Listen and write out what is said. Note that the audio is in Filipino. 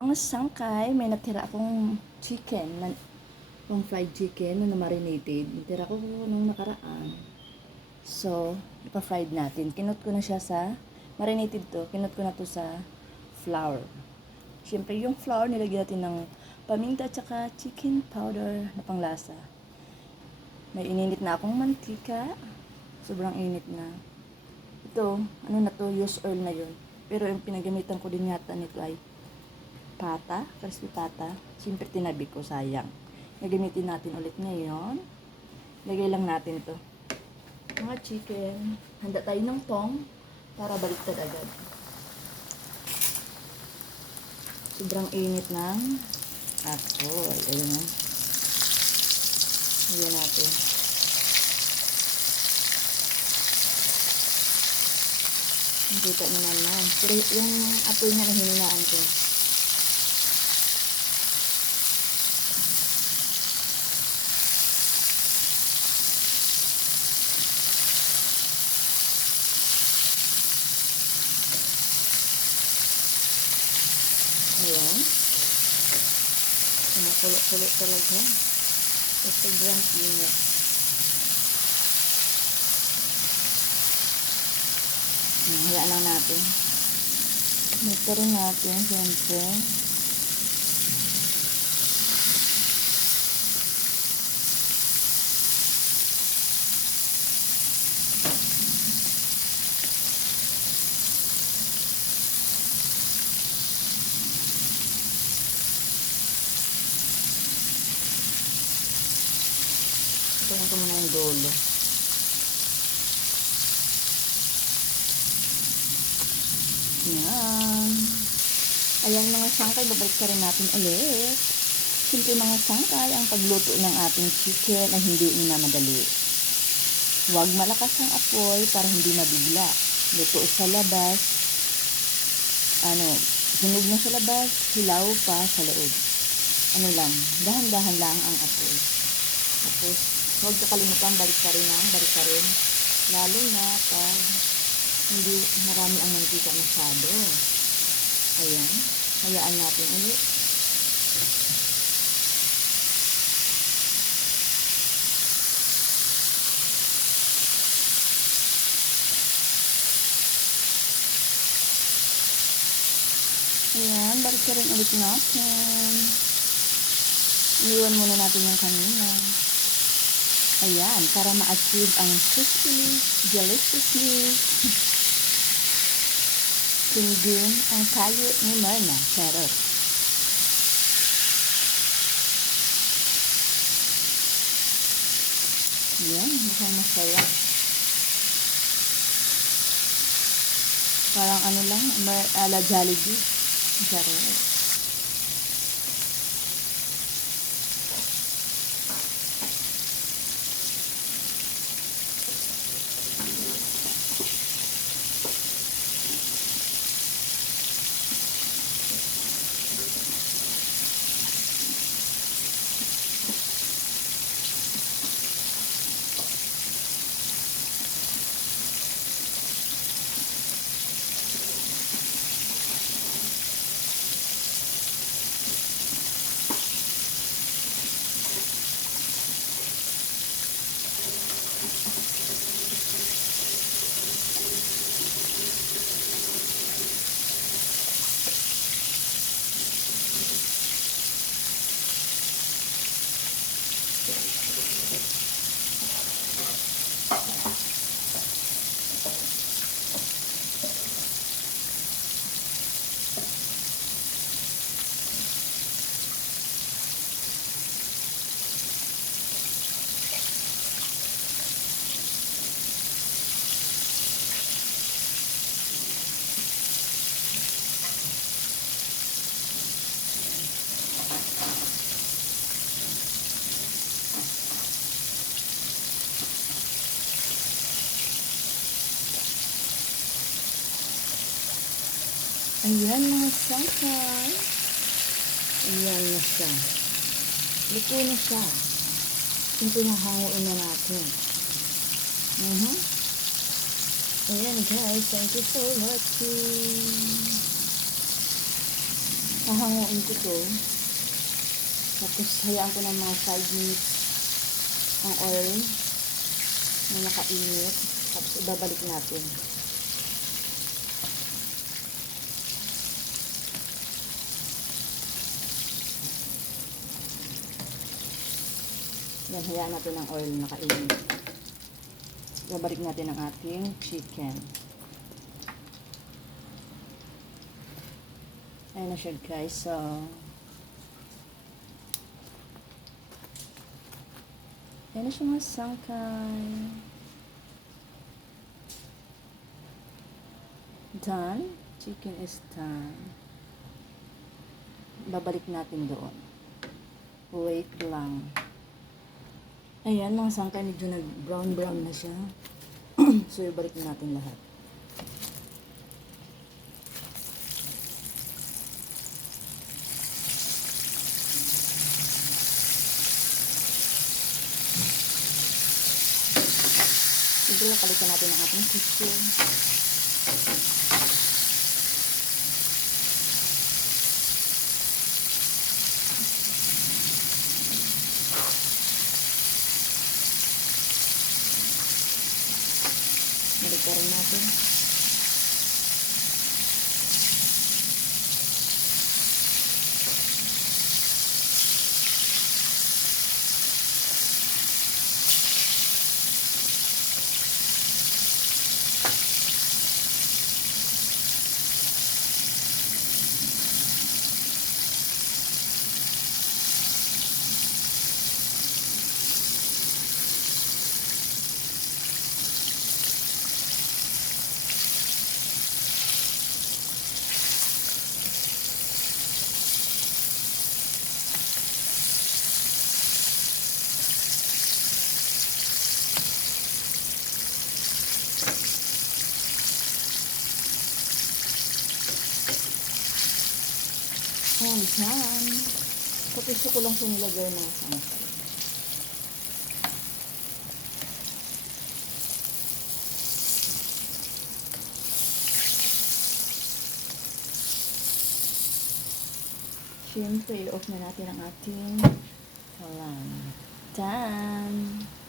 Ang sangkay, may natira akong chicken, yung fried chicken na marinated. Natira ko nung nakaraan. So, ipa-fried natin. Kinot ko na siya sa, marinated to, kinot ko na to sa flour. Siyempre, yung flour, nilagyan natin ng paminta at saka chicken powder na panglasa. May ininit na akong mantika. Sobrang init na. Ito, ano na to, used oil na yun. Pero yung pinagamitan ko din yata nito ay pata, crispy pata. Siyempre tinabi ko, sayang. Gagamitin natin ulit ngayon. Lagay lang natin to. Mga chicken. Handa tayo ng tong para baliktad agad. Sobrang init ng apoy. Ayun na. Ayan natin. Nakita nyo naman. Pero yung apoy na nahininaan ko. Ayan. Kumukulo-kulo talaga. Sa sobrang init. Hayaan lang natin. Ito rin natin, siyempre. Ito ko muna yung dulo. Yan. Ayan mga sangkay, babalik ka rin natin ulit. Simple mga sangkay, ang pagluto ng ating chicken ay hindi minamadali. Huwag malakas ang apoy para hindi mabigla. Luto sa labas. Hinog na sa labas, hilaw pa sa loob. Dahan-dahan lang ang apoy. Tapos, huwag kakalimutan, balik ka rin. Lalo na pag hindi marami ang mantika masyado. Ayan. Hayaan natin ulit. Ayan. Balik ka rin ulit natin. Iniwan muna natin yung kanina. Ayan. Para ma-achieve ang crispy, deliciousness. Tinggin ang kayo ni Myrna. Charot. Yan, mukhang masaya. Parang ala Jollibee. Charot. Ayan mga sangkay. Ayan na siya. Luto na siya. Yung pinahanguin na natin. Ayan guys. Thank you for watching. Hahanguin ko to. Tapos hayaan ko ng mga 5 minutes ang oil na nakainit. Tapos ibabalik natin. Yan, hayaan natin ang oil na nakainit. Ibabalik natin ang ating chicken. Ayan na siya guys. So, ayan na siya mga sangkay. Done. Chicken is done. Babalik natin doon. Wait lang. Ayan, mga sangkay, medyo nag-brown-brown na siya. So, ibalik natin lahat. Siyempre, palitan natin ang ating tissue. Balik rin natin. Ayan, dyan. Tapos ko lang siya nilagay mga sangkay. Siyempre, i-off na natin ang ating halang. Done!